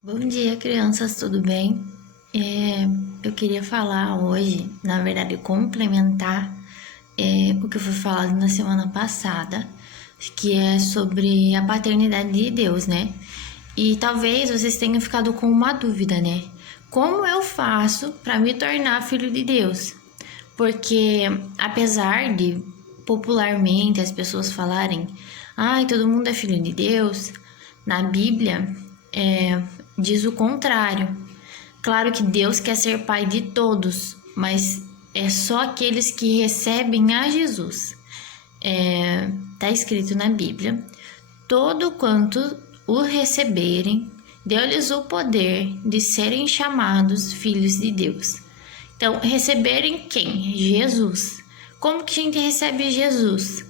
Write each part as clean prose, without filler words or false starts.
Bom dia, crianças, tudo bem? Eu queria falar hoje, na verdade, complementar o que foi falado na semana passada, que é sobre a paternidade de Deus, né? E talvez vocês tenham ficado com uma dúvida, né? Como eu faço para me tornar filho de Deus? Porque apesar de popularmente as pessoas falarem, ai, todo mundo é filho de Deus, na Bíblia é, diz o contrário. Claro que Deus quer ser pai de todos, mas é só aqueles que recebem a Jesus. Tá escrito na Bíblia: todo quanto o receberem, deu-lhes o poder de serem chamados filhos de Deus. Então, receberem quem? Jesus. Como que a gente recebe Jesus?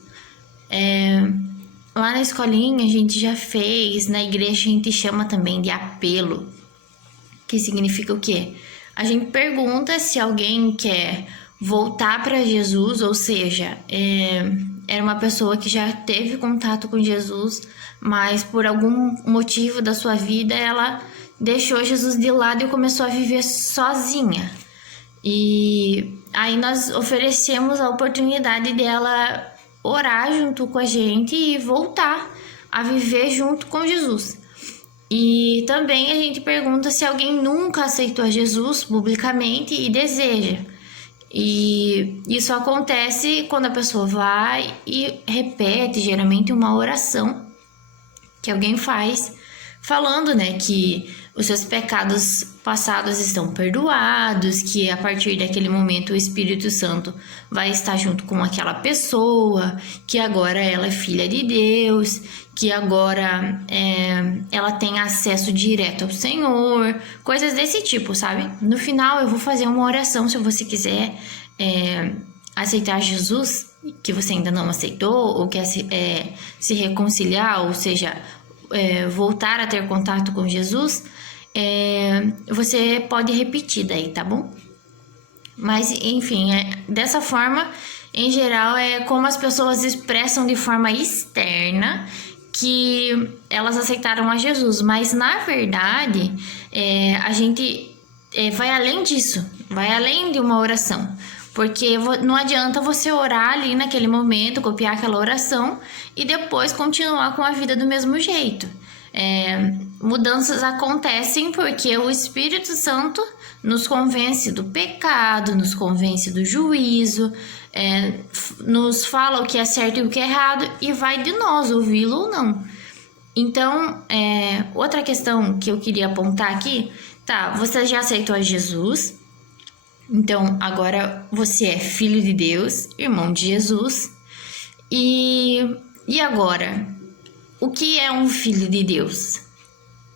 Lá na escolinha a gente já fez, na igreja a gente chama também de apelo, que significa o quê? A gente pergunta se alguém quer voltar para Jesus, ou seja, era uma pessoa que já teve contato com Jesus, mas por algum motivo da sua vida ela deixou Jesus de lado e começou a viver sozinha. E aí nós oferecemos a oportunidade dela orar junto com a gente e voltar a viver junto com Jesus. E também a gente pergunta se alguém nunca aceitou a Jesus publicamente e deseja. E isso acontece quando a pessoa vai e repete geralmente uma oração que alguém faz, falando, né, que os seus pecados passados estão perdoados, que a partir daquele momento o Espírito Santo vai estar junto com aquela pessoa, que agora ela é filha de Deus, que agora ela tem acesso direto ao Senhor, coisas desse tipo, sabe? No final eu vou fazer uma oração se você quiser aceitar Jesus, que você ainda não aceitou, ou quer se reconciliar, ou seja, voltar a ter contato com Jesus, você pode repetir daí, tá bom? Mas, enfim, dessa forma, em geral, é como as pessoas expressam de forma externa que elas aceitaram a Jesus, mas na verdade, a gente vai além disso, vai além de uma oração. Porque não adianta você orar ali naquele momento, copiar aquela oração e depois continuar com a vida do mesmo jeito. Mudanças acontecem porque o Espírito Santo nos convence do pecado, nos convence do juízo, nos fala o que é certo e o que é errado e vai de nós ouvi-lo ou não. Então, outra questão que eu queria apontar aqui, tá, você já aceitou a Jesus, então agora você é filho de Deus, irmão de Jesus, e agora, o que é um filho de Deus?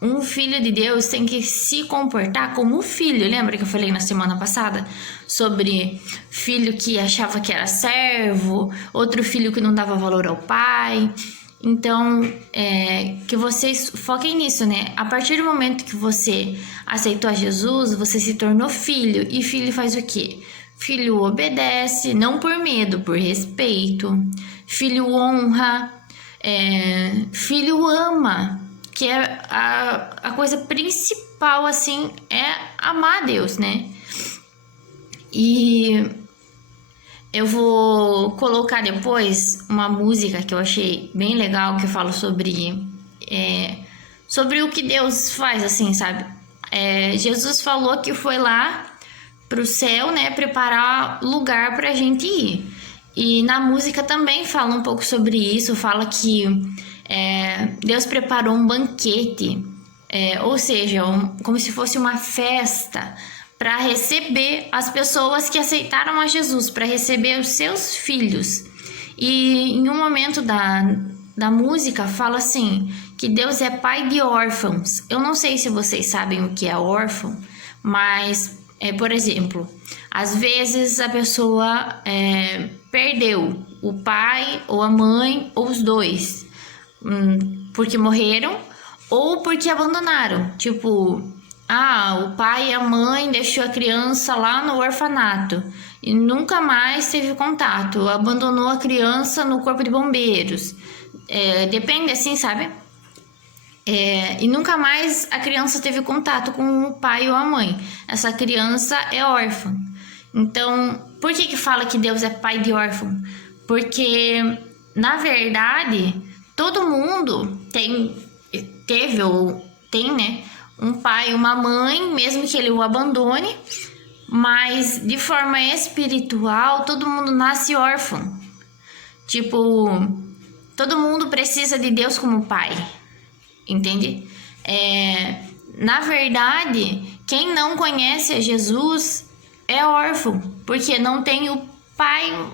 Um filho de Deus tem que se comportar como filho. Lembra que eu falei na semana passada sobre filho que achava que era servo, outro filho que não dava valor ao pai? Então, que vocês foquem nisso, né? A partir do momento que você aceitou a Jesus, você se tornou filho. E filho faz o quê? Filho obedece, não por medo, por respeito. Filho honra, filho ama, que é a coisa principal, assim, é amar a Deus, né? E eu vou colocar depois uma música que eu achei bem legal, que eu falo sobre o que Deus faz, assim, sabe? Jesus falou que foi lá pro céu, né, preparar lugar pra gente ir. E na música também fala um pouco sobre isso, fala que Deus preparou um banquete, ou seja, como se fosse uma festa para receber as pessoas que aceitaram a Jesus, para receber os seus filhos. E em um momento da música fala assim, que Deus é pai de órfãos. Eu não sei se vocês sabem o que é órfão, mas, por exemplo, às vezes a pessoa perdeu o pai ou a mãe ou os dois, porque morreram ou porque abandonaram. Tipo, o pai e a mãe deixou a criança lá no orfanato e nunca mais teve contato, abandonou a criança no corpo de bombeiros. Depende, assim, sabe? E nunca mais a criança teve contato com o pai ou a mãe. Essa criança é órfã. Então, por que fala que Deus é pai de órfão? Porque, na verdade, todo mundo teve ou tem, né, um pai e uma mãe, mesmo que ele o abandone, mas de forma espiritual, todo mundo nasce órfão. Tipo, todo mundo precisa de Deus como pai, entende? Na verdade, quem não conhece a Jesus é órfão, porque não tem o pai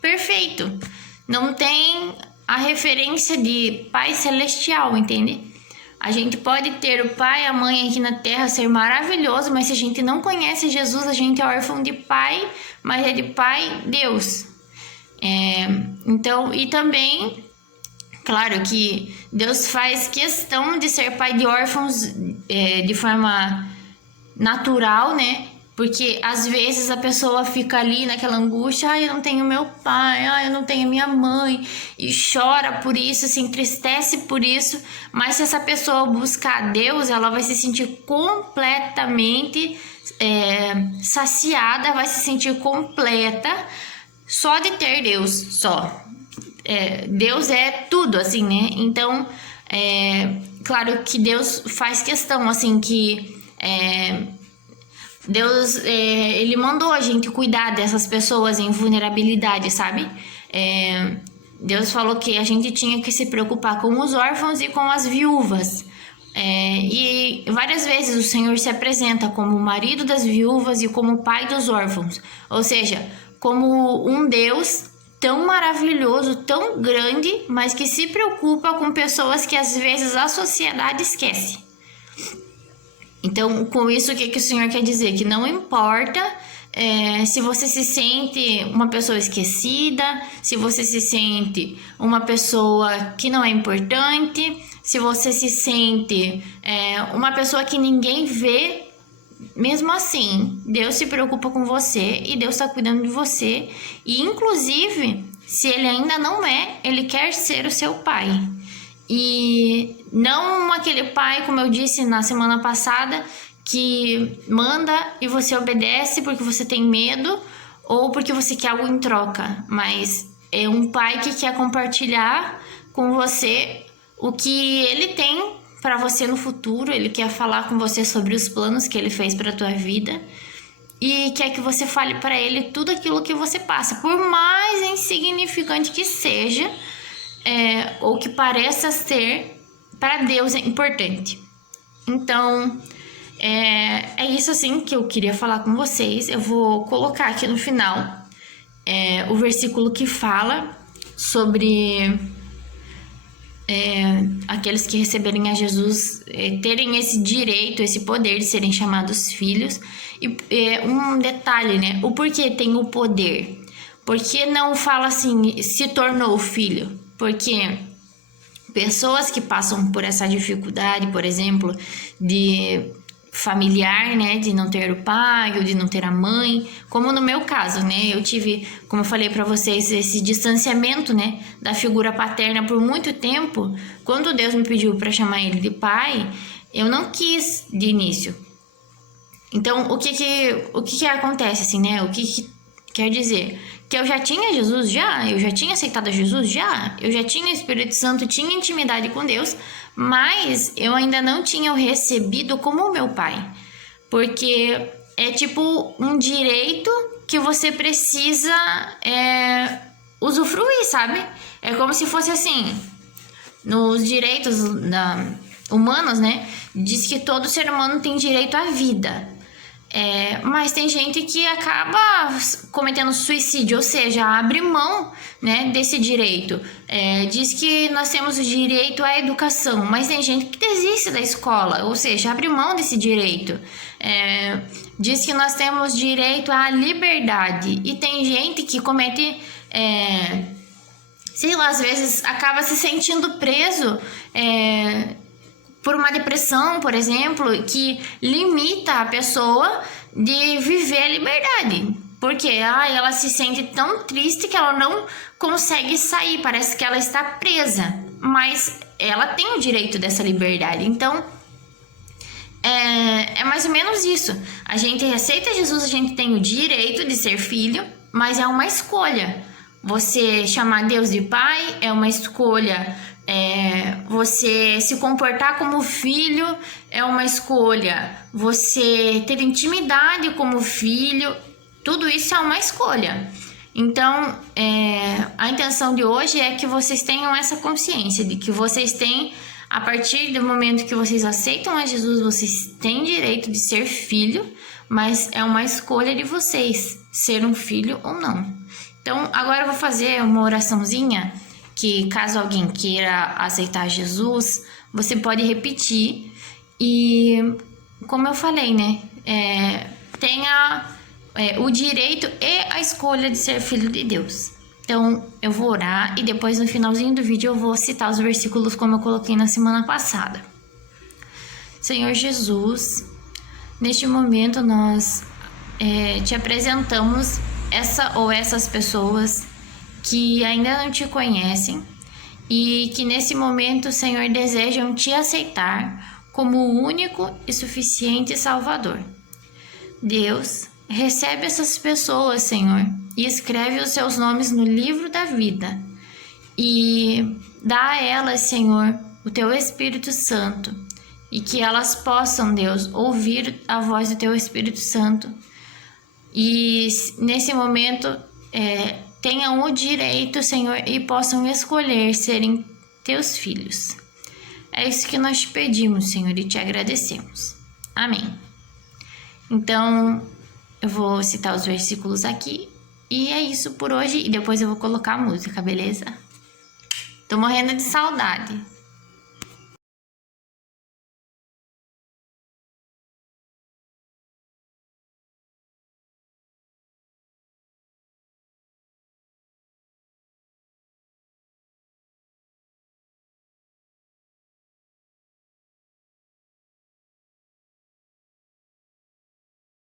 perfeito, não tem a referência de pai celestial, entende? A gente pode ter o pai e a mãe aqui na terra, ser maravilhoso, mas se a gente não conhece Jesus, a gente é órfão de pai, mas é de pai Deus. Então, e também, claro que Deus faz questão de ser pai de órfãos de forma natural, né? Porque às vezes a pessoa fica ali naquela angústia, eu não tenho meu pai, eu não tenho minha mãe, e chora por isso, se entristece por isso, mas se essa pessoa buscar Deus, ela vai se sentir completamente saciada, vai se sentir completa só de ter Deus, só. Deus é tudo, assim, né? Então, claro que Deus faz questão, assim, que Deus, ele mandou a gente cuidar dessas pessoas em vulnerabilidade, sabe? Deus falou que a gente tinha que se preocupar com os órfãos e com as viúvas. E várias vezes o Senhor se apresenta como o marido das viúvas e como o pai dos órfãos. Ou seja, como um Deus tão maravilhoso, tão grande, mas que se preocupa com pessoas que às vezes a sociedade esquece. Então, com isso, o que o Senhor quer dizer? Que não importa se você se sente uma pessoa esquecida, se você se sente uma pessoa que não é importante, se você se sente uma pessoa que ninguém vê, mesmo assim, Deus se preocupa com você e Deus está cuidando de você. E, inclusive, se Ele ainda não é, Ele quer ser o seu pai. E não aquele pai, como eu disse na semana passada, que manda e você obedece porque você tem medo ou porque você quer algo em troca. Mas é um pai que quer compartilhar com você o que ele tem para você no futuro. Ele quer falar com você sobre os planos que ele fez para a tua vida e quer que você fale para ele tudo aquilo que você passa, por mais insignificante que seja. Ou que pareça ser, para Deus é importante. Então, é isso assim que eu queria falar com vocês. Eu vou colocar aqui no final o versículo que fala sobre aqueles que receberem a Jesus terem esse direito, esse poder de serem chamados filhos. E um detalhe, né? O porquê tem o poder? Porque não fala assim, se tornou filho? Porque pessoas que passam por essa dificuldade, por exemplo, de familiar, né, de não ter o pai ou de não ter a mãe, como no meu caso, né, eu tive, como eu falei para vocês, esse distanciamento, né, da figura paterna por muito tempo. Quando Deus me pediu para chamar ele de pai, eu não quis de início. Então, o que acontece, assim, né, o que quer dizer? Que eu já tinha Jesus, eu já tinha aceitado Jesus, eu já tinha o Espírito Santo, tinha intimidade com Deus, mas eu ainda não tinha o recebido como o meu pai, porque é tipo um direito que você precisa usufruir, sabe? É como se fosse assim, nos direitos humanos, né? Diz que todo ser humano tem direito à vida. Mas tem gente que acaba cometendo suicídio, ou seja, abre mão, né, desse direito. Diz que nós temos o direito à educação, mas tem gente que desiste da escola, ou seja, abre mão desse direito. Diz que nós temos direito à liberdade, e tem gente que comete, sei lá, às vezes acaba se sentindo preso por uma depressão, por exemplo, que limita a pessoa de viver a liberdade. Porque ela se sente tão triste que ela não consegue sair, parece que ela está presa. mas ela tem o direito dessa liberdade. Então, é mais ou menos isso. A gente aceita Jesus, a gente tem o direito de ser filho, mas é uma escolha. Você chamar Deus de pai é uma escolha. Você se comportar como filho é uma escolha. Você ter intimidade como filho, tudo isso é uma escolha. Então, a intenção de hoje é que vocês tenham essa consciência de que vocês têm, a partir do momento que vocês aceitam a Jesus, vocês têm direito de ser filho, mas é uma escolha de vocês ser um filho ou não. Então, agora eu vou fazer uma oraçãozinha que, caso alguém queira aceitar Jesus, você pode repetir. E, como eu falei, né? Tenha o direito e a escolha de ser filho de Deus. Então, eu vou orar e depois, no finalzinho do vídeo, eu vou citar os versículos como eu coloquei na semana passada. Senhor Jesus, neste momento nós te apresentamos essas pessoas que ainda não te conhecem e que nesse momento, Senhor, desejam te aceitar como o único e suficiente Salvador. Deus, recebe essas pessoas, Senhor, e escreve os seus nomes no livro da vida e dá a elas, Senhor, o teu Espírito Santo e que elas possam, Deus, ouvir a voz do teu Espírito Santo e nesse momento tenham o direito, Senhor, e possam escolher serem teus filhos. É isso que nós te pedimos, Senhor, e te agradecemos. Amém. Então, eu vou citar os versículos aqui e é isso por hoje e depois eu vou colocar a música, beleza? Tô morrendo de saudade.